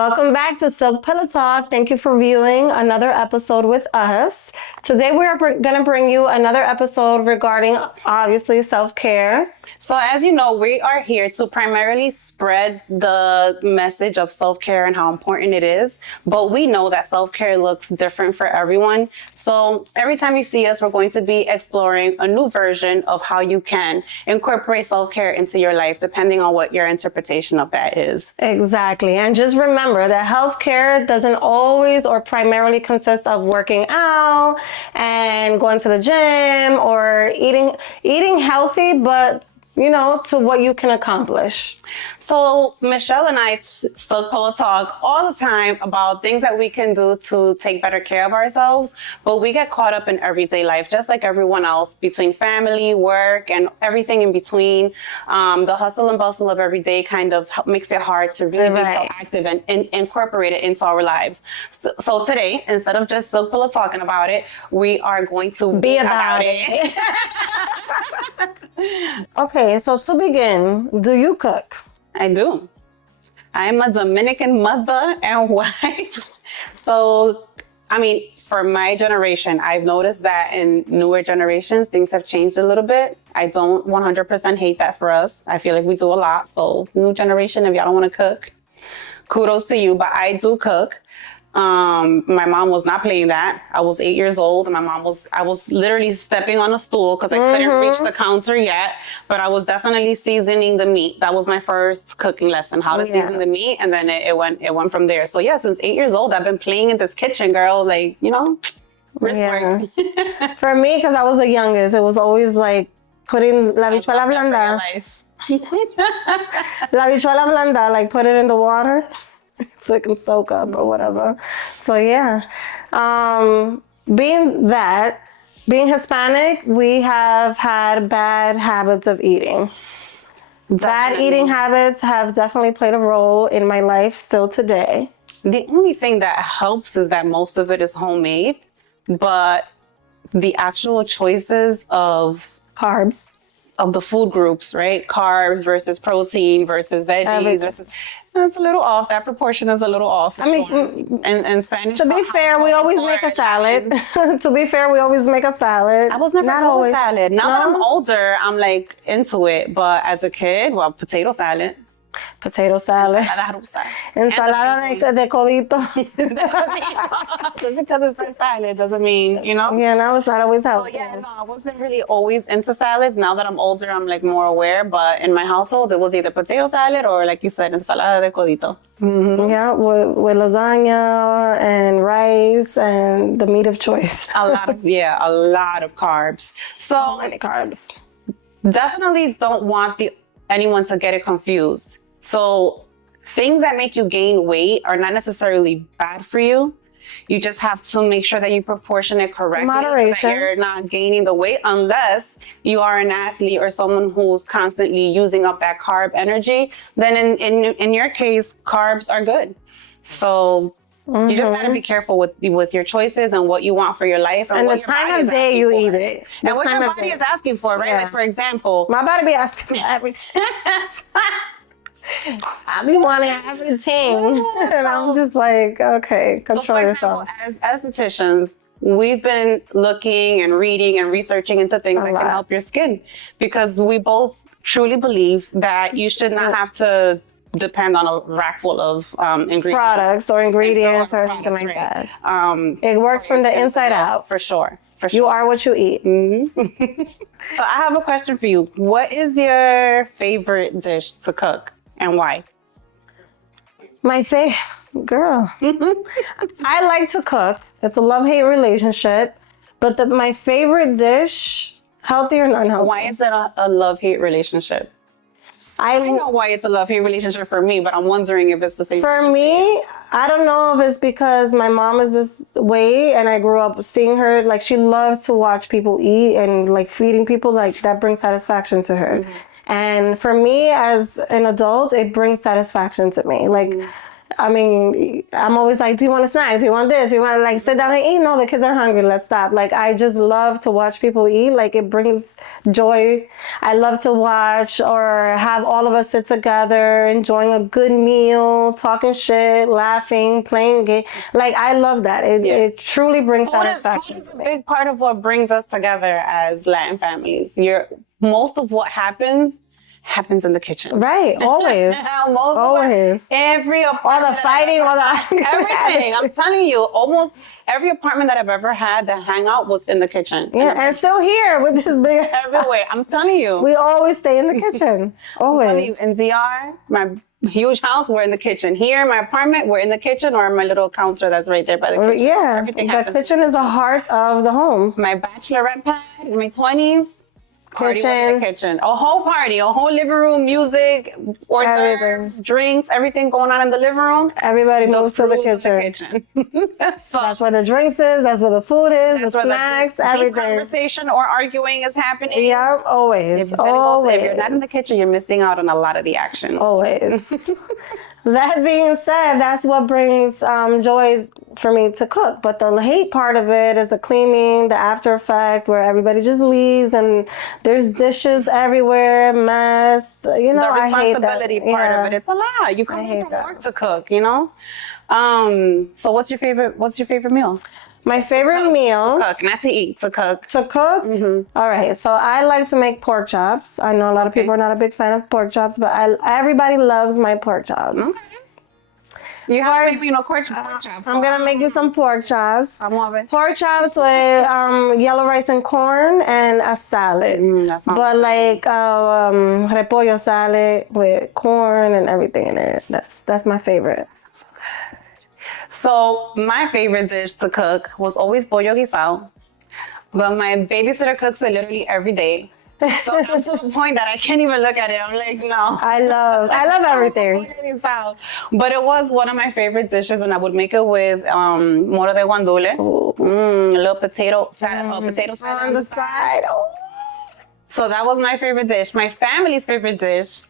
Welcome back to Silk Pillow Talk. Thank you for viewing another episode with us. Today we are going to bring you another episode regarding, obviously, self-care. So as you know, we are here to primarily spread the message of self-care and how important it is. But we know that self-care looks different for everyone. So every time you see us, we're going to be exploring a new version of how you can incorporate self-care into your life, depending on what your interpretation of that is. Exactly. And just remember that healthcare doesn't always or primarily consist of working out and going to the gym or eating healthy, but to what you can accomplish. So Michelle and I still talk all the time about things that we can do to take better care of ourselves, but we get caught up in everyday life, just like everyone else, between family, work, and everything in between. The hustle and bustle of every day kind of makes it hard to really be proactive and incorporate it into our lives. So today, instead of just Silk Pillow talking about it, we are going to be about it. Okay, so to begin, do you cook? I do. I'm a Dominican mother and wife. So, for my generation, I've noticed that in newer generations, things have changed a little bit. I don't 100% hate that for us. I feel like we do a lot. So new generation, if y'all don't want to cook, kudos to you, but I do cook. My mom was not playing that. I was 8 years old and I was literally stepping on a stool because I couldn't reach the counter yet, but I was definitely seasoning the meat. That was my first cooking lesson, how to season the meat. And then it went from there. So yeah, since 8 years old, I've been playing in this kitchen, girl, wrist work. For me, because I was the youngest, it was always like putting la bichuela blanda. La bichuela blanda, like put it in the water so it can soak up or whatever. So yeah, being Hispanic, we have had bad habits of eating. Bad eating habits have definitely played a role in my life still today. The only thing that helps is that most of it is homemade, but the actual choices of carbs, of the food groups, right? Carbs versus protein versus veggies versus, it's a little off. That proportion is a little off. And Spanish. To be fair, we always make a salad. To be fair, we always make a salad. I was never good with salad. Now that I'm older, I'm like into it. But as a kid, potato salad. Potato salad. Ensalada de codito. Just because it says salad doesn't mean, Yeah, no, it's not always healthy. So I wasn't really always into salads. Now that I'm older, I'm like more aware. But in my household, it was either potato salad or, like you said, ensalada de codito. Mm-hmm. Yeah, with lasagna and rice and the meat of choice. a lot of carbs. So many carbs. Definitely don't want anyone to get it confused. So things that make you gain weight are not necessarily bad for you. You just have to make sure that you proportion it correctly so that you're not gaining the weight, unless you are an athlete or someone who's constantly using up that carb energy. Then in your case, carbs are good. So you just gotta be careful with your choices and what you want for your life and the time of day you eat it. And what your body is asking for, right? Like, for example, my body be asking for everything. I be wanting everything. And I'm just like, okay, control yourself. As estheticians, we've been looking and reading and researching into things that can help your skin, because we both truly believe that you should not have to depend on a rack full of ingredients or anything like that. It works from the inside out. For sure. You are what you eat. Mm-hmm. So I have a question for you. What is your favorite dish to cook and why? My favorite, girl. I like to cook. It's a love-hate relationship. But my favorite dish, healthy or unhealthy? Why is it a love-hate relationship? I know why it's a love-hate relationship for me, but I'm wondering if it's the same. For me, I don't know if it's because my mom is this way and I grew up seeing her, like, she loves to watch people eat and like feeding people, like that brings satisfaction to her. Mm-hmm. And for me as an adult, it brings satisfaction to me. Like, I'm always like, do you want a snack? Do you want this? Do you want to like sit down and eat? No, the kids are hungry. Let's stop. Like, I just love to watch people eat. Like, it brings joy. I love to watch or have all of us sit together, enjoying a good meal, talking shit, laughing, playing game. Like, I love that. It truly brings satisfaction. Food is a big part of what brings us together as Latin families. Most of what happens in the kitchen. Right, always. Always. Every All apartment. the fighting, all the Everything. I'm telling you, almost every apartment that I've ever had that hang out was in the kitchen. Yeah, and still here with this big Everywhere. I'm telling you. We always stay in the kitchen. Always. In ZR, my huge house, we're in the kitchen. Here in my apartment, we're in the kitchen or my little counter that's right there by the kitchen. Yeah, everything the happens. kitchen is the heart of the home. My bachelorette pad in my 20s. Party was in the kitchen. A whole party, a whole living room, music, hors d'oeuvres, drinks, everything going on in the living room. Everybody moves to the kitchen. So that's where the drinks is, that's where the food is, the where snacks, the everything. Conversation or arguing is happening. Yeah, always. If you're not in the kitchen, you're missing out on a lot of the action. Always. That being said, that's what brings joy for me to cook. But the hate part of it is the cleaning, the after effect, where everybody just leaves and there's dishes everywhere, mess. You know, I hate that. The responsibility part of it, it's a lot. You come home from work to cook, you know? So what's your favorite meal? My favorite meal. To cook, not to eat, to cook. To cook? Mm-hmm. All right. So I like to make pork chops. I know a lot of people are not a big fan of pork chops, but everybody loves my pork chops. Okay. You have to make me pork chops. I'm going to make you some pork chops. I love it. Pork chops with yellow rice and corn and a salad. That sounds but like repollo salad with corn and everything in it. That's my favorite. So my favorite dish to cook was always pollo guisado, but my babysitter cooks it literally every day. So I'm to the point that I can't even look at it. I'm like, no. I love everything. But it was one of my favorite dishes, and I would make it with moro de guandule, a little potato salad, on the side. Oh. So that was my favorite dish. My family's favorite dish.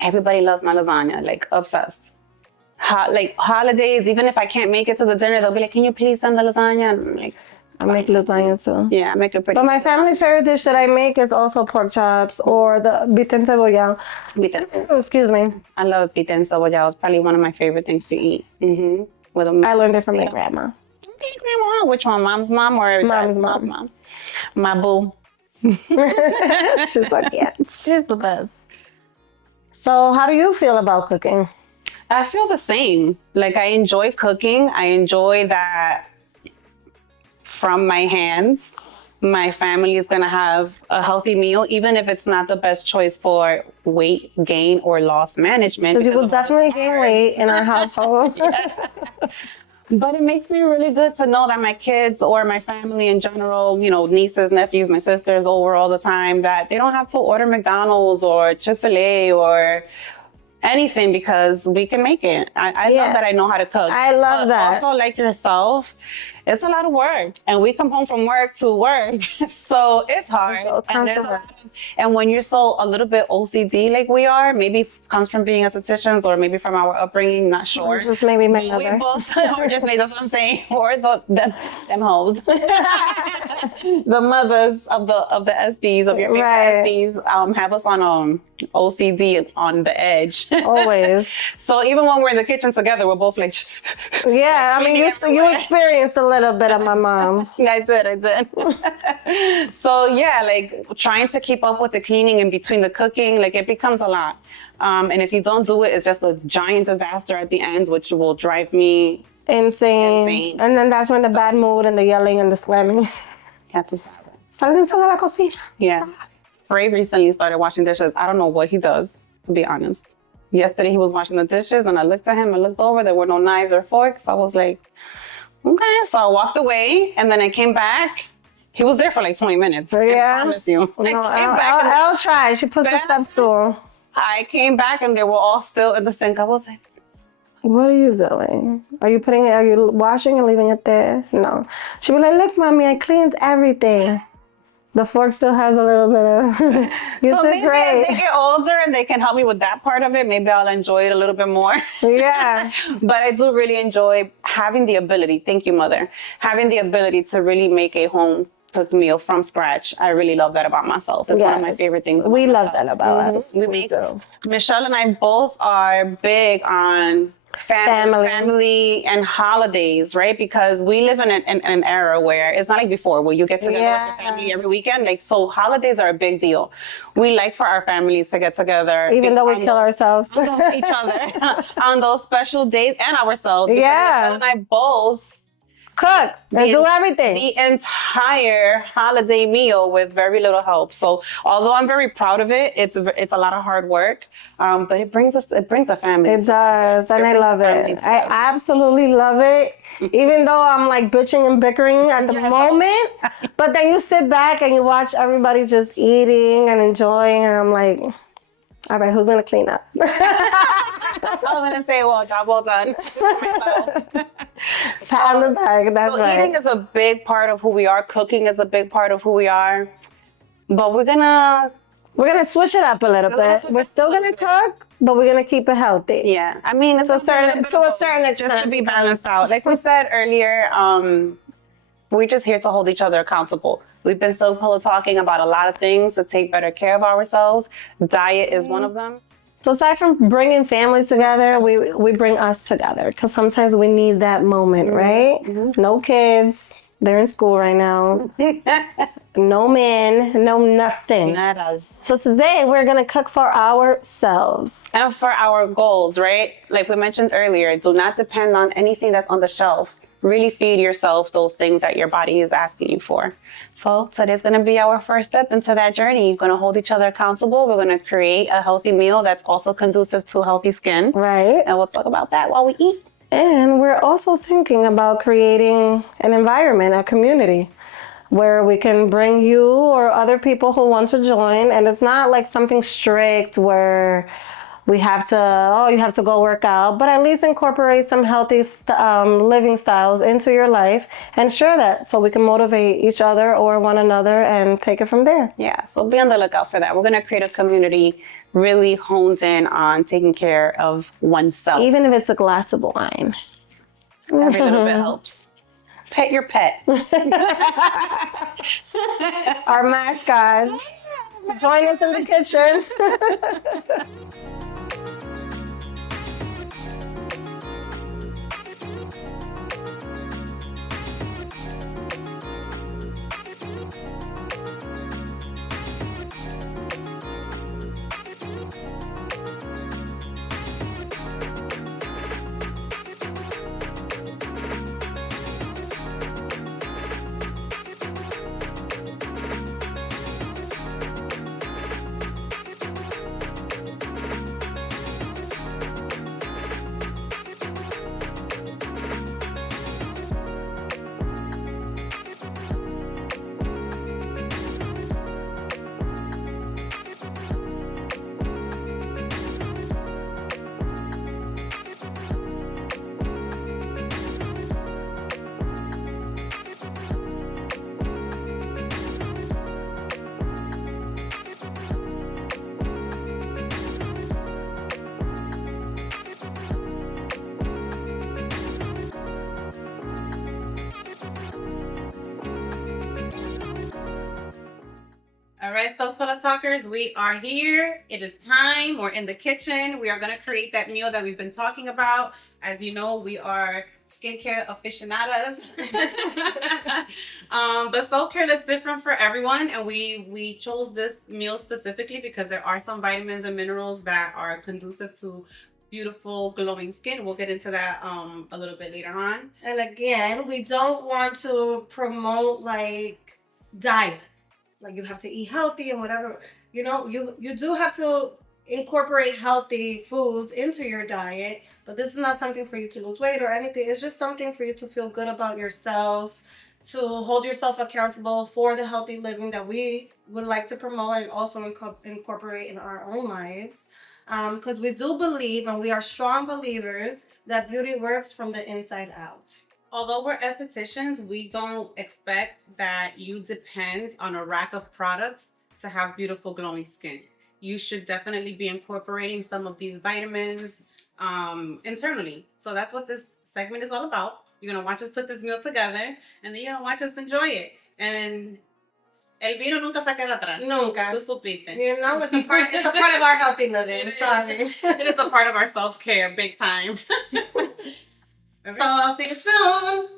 Everybody loves my lasagna, like obsessed. Like holidays, even if I can't make it to the dinner, they'll be like, can you please send the lasagna? And I'm like, I make lasagna too. Yeah, I make it pretty. But my family's favorite dish that I make is also pork chops or the bita encebollado. Excuse me. I love bita encebollado. It's probably one of my favorite things to eat. Mm-hmm. I learned it from my grandma. Okay, grandma. Which one? Mom's mom or Mom's mom? My boo. She's like, yeah, she's the best. So how do you feel about cooking? I feel the same. Like I enjoy cooking. I enjoy that from my hands, my family is going to have a healthy meal, even if it's not the best choice for weight gain or loss management. Because you will definitely gain weight in our household. But it makes me really good to know that my kids or my family in general, nieces, nephews, my sisters over all the time, that they don't have to order McDonald's or Chick-fil-A or anything because we can make it. I love that I know how to cook. I love that. Also, like yourself, it's a lot of work, and we come home from work to work, so it's hard. And when you're a little bit OCD like we are, maybe it comes from being estheticians or maybe from our upbringing, not sure. Just maybe my mother. We both, or just maybe that's what I'm saying, or them hoes, the mothers of the SDs of your favorite SDs have us on OCD on the edge. Always. So even when we're in the kitchen together, we're both like, yeah. I mean, you experienced a little bit of my mom. I did. So yeah, like trying to keep up with the cleaning in between the cooking, like it becomes a lot. And if you don't do it, it's just a giant disaster at the end, which will drive me insane. And then that's when the bad mood and the yelling and the slamming. Sálganse de la cocina. Yeah. Frey recently started washing dishes. I don't know what he does, to be honest. Yesterday he was washing the dishes and I looked at him, I looked over, there were no knives or forks. I was like, okay. So I walked away and then I came back. He was there for like 20 minutes. Yeah. I promise you. No, I'll try. She puts the steps through. I came back and they were all still in the sink. I was like, what are you doing? Are you washing and leaving it there? No. She'd be like, look, mommy, I cleaned everything. The fork still has a little bit of. You So did maybe great. as they get older and they can help me with that part of it, maybe I'll enjoy it a little bit more. Yeah. But I do really enjoy having the ability, thank you, Mother, having the ability to really make a home cooked meal from scratch. I really love that about myself. It's one of my Yes. favorite things about We love myself. that about us. We We make, do. Michelle and I both are big on family and holidays, right? Because we live in an era where it's not like before where you get together with your family every weekend. Like, so holidays are a big deal. We like for our families to get together. Even though we kill ourselves. On each other on those special days and ourselves. Because Yeah. Michelle and I both Cook and do everything. the entire holiday meal with very little help. So although I'm very proud of it, it's a lot of hard work, but it brings a family. It does, and I love it. I absolutely love it. Even though I'm like bitching and bickering at the moment, but then you sit back and you watch everybody just eating and enjoying, and I'm like, all right, who's gonna clean up? I was gonna say, well, job well done. Pat on the back. That's So right. eating is a big part of who we are. Cooking is a big part of who we are. But we're gonna switch it up a little bit. We're still gonna cook, but we're gonna keep it healthy. Yeah, I mean, To a certain extent, just to be balanced out. Like we said earlier, we're just here to hold each other accountable. We've been so talking about a lot of things to take better care of ourselves. Diet is one of them. So aside from bringing families together, we bring us together because sometimes we need that moment, right? No kids. They're in school right now. No men, no nothing. Not us. So today we're going to cook for ourselves. And for our goals, right? Like we mentioned earlier, do not depend on anything that's on the shelf. Really feed yourself those things that your body is asking you for. So today's going to be our first step into that journey. We're going to hold each other accountable. We're going to create a healthy meal that's also conducive to healthy skin. Right. And we'll talk about that while we eat. And we're also thinking about creating an environment, a community, where we can bring you or other people who want to join. And it's not like something strict where we have to, you have to go work out, but at least incorporate some healthy living styles into your life and share that so we can motivate each other or one another and take it from there. Yeah, so be on the lookout for that. We're going to create a community really honed in on taking care of oneself. Even if it's a glass of wine. Every little bit helps. Pet your pet. Our mascot. Join us in the kitchen. All right, so Pillow Talkers, we are here. It is time. We're in the kitchen. We are going to create that meal that we've been talking about. As you know, we are skincare aficionados. But self-care looks different for everyone. And we chose this meal specifically because there are some vitamins and minerals that are conducive to beautiful glowing skin. We'll get into that a little bit later on. And again, we don't want to promote like diet. Like you have to eat healthy and whatever. You know, you do have to incorporate healthy foods into your diet, but this is not something for you to lose weight or anything. It's just something for you to feel good about yourself, to hold yourself accountable for the healthy living that we would like to promote and also incorporate in our own lives. Because we do believe, and we are strong believers, that beauty works from the inside out. although we're estheticians, we don't expect that you depend on a rack of products to have beautiful glowing skin. You should definitely be incorporating some of these vitamins internally. So that's what this segment is all about. You're gonna watch us put this meal together, and then you're gonna watch us enjoy it. And el vino nunca se queda atrás. Nunca. Tú supiste. You know, it's a part of our healthy living. Sorry. It is a part of our self-care, big time. So I'll see you soon.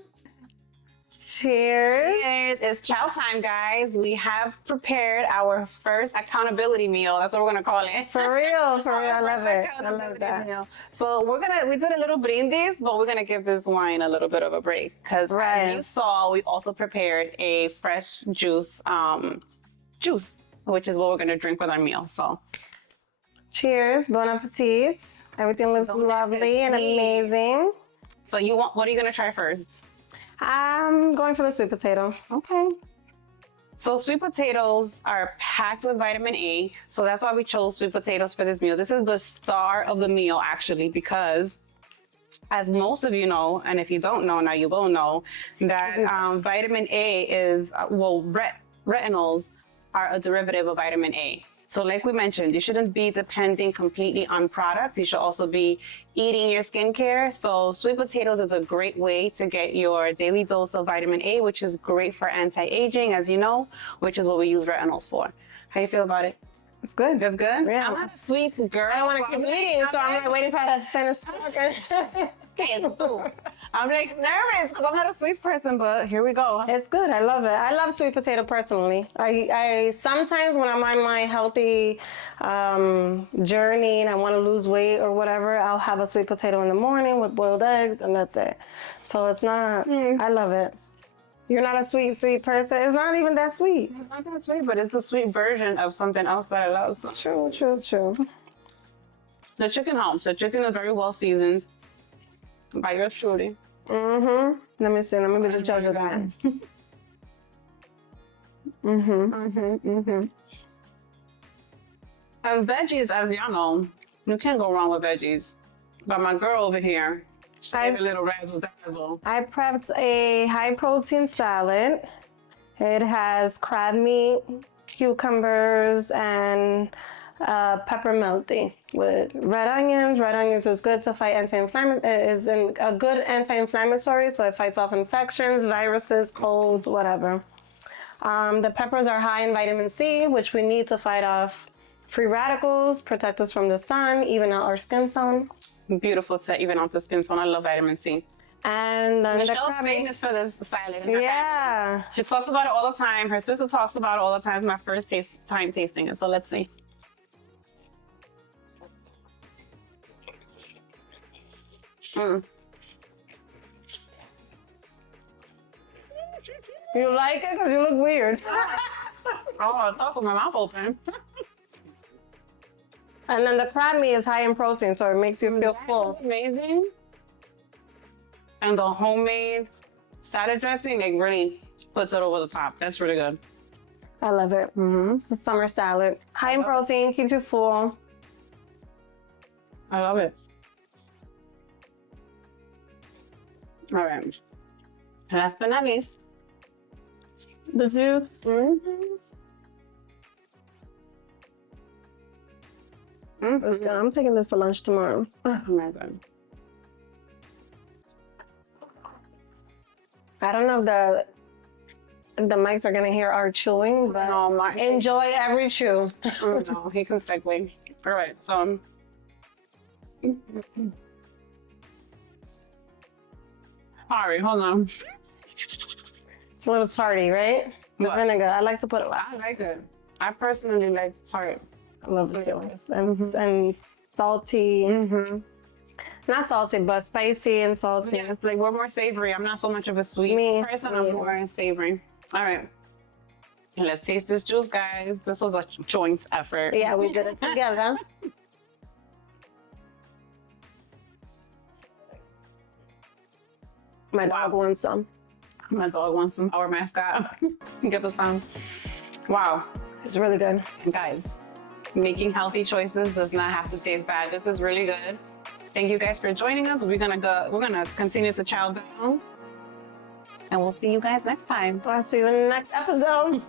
Cheers. Cheers. It's chow time, guys. We have prepared our first accountability meal. That's what we're gonna call it. For real, for real. I love it. I love Accountability that. meal. So we did a little brindis, but we're gonna give this wine a little bit of a break because Right. as you saw, we also prepared a fresh juice, which is what we're gonna drink with our meal. So Cheers. Bon appetit. Everything looks Bon lovely and appetit. amazing. what are you gonna try first? I'm going for the sweet potato. Okay. So sweet potatoes are packed with vitamin A. So that's why we chose sweet potatoes for this meal. This is the star of the meal, actually, because as most of you know, and if you don't know, now you will know, that vitamin A is, retinols are a derivative of vitamin A. So like we mentioned, you shouldn't be depending completely on products. You should also be eating your skincare. So sweet potatoes is a great way to get your daily dose of vitamin A, which is great for anti-aging, as you know, which is what we use retinols for. How you feel about it? It's good. It's good? Yeah. I'm not a sweet girl. I don't want to keep eating, so I'm like waiting for her to finish talking. I'm like nervous because I'm not a sweets person, but here we go. It's good. I love it. I love sweet potato personally. I sometimes when I'm on my healthy journey and I want to lose weight or whatever, I'll have a sweet potato in the morning with boiled eggs and that's it. So it's not, I love it. You're not a sweet person. It's not even that sweet. It's not that sweet, but it's the sweet version of something else that I love. So. True. The chicken helps. The chicken is very well seasoned by yours truly. Mm-hmm. Let me see. Let me be the judge of that. And veggies, as y'all know, you can't go wrong with veggies. But my girl over here, she gave a little razzle dazzle. I prepped a high protein salad. It has crab meat, cucumbers, and pepper melty with red onions. Red onions is good to fight anti-inflammatory. A good anti-inflammatory, so it fights off infections, viruses, colds, whatever. The peppers are high in vitamin C, which we need to fight off free radicals, protect us from the sun, even out our skin tone. Beautiful to even out the skin tone. I love vitamin C. And then Michelle's famous for this salad. In her yeah. family. She talks about it all the time. Her sister talks about it all the time. It's my first time tasting it. So let's see. You like it? Because you look weird. Oh, I was talking with my mouth open. And then the crab meat is high in protein, so it makes you feel full. Amazing. And the homemade salad dressing, like really puts it over the top. That's really good. I love it. It's a summer salad. High in protein, keeps you full. I love it. All right. Last but not least, The juice. Let's go. I'm taking this for lunch tomorrow. Oh my God. I don't know if the mics are gonna hear our chewing, but No, enjoy every chew. no, he can segue. All right, so. All right, hold on. It's a little tarty, right? The What? vinegar. I like to put it. I like it. I personally like tart. I love the juice and salty. Not salty, but spicy and salty. Yeah, it's like we're more savory. I'm not so much of a sweet Me. person. I'm more savory. All right. Let's taste this juice, guys. This was a joint effort. Yeah, we did it together. My dog wants some. My dog wants some. Our mascot. Get the sound. Wow. It's really good. Guys, making healthy choices does not have to taste bad. This is really good. Thank you guys for joining us. We're gonna continue to chow down. And we'll see you guys next time. I'll see you in the next episode.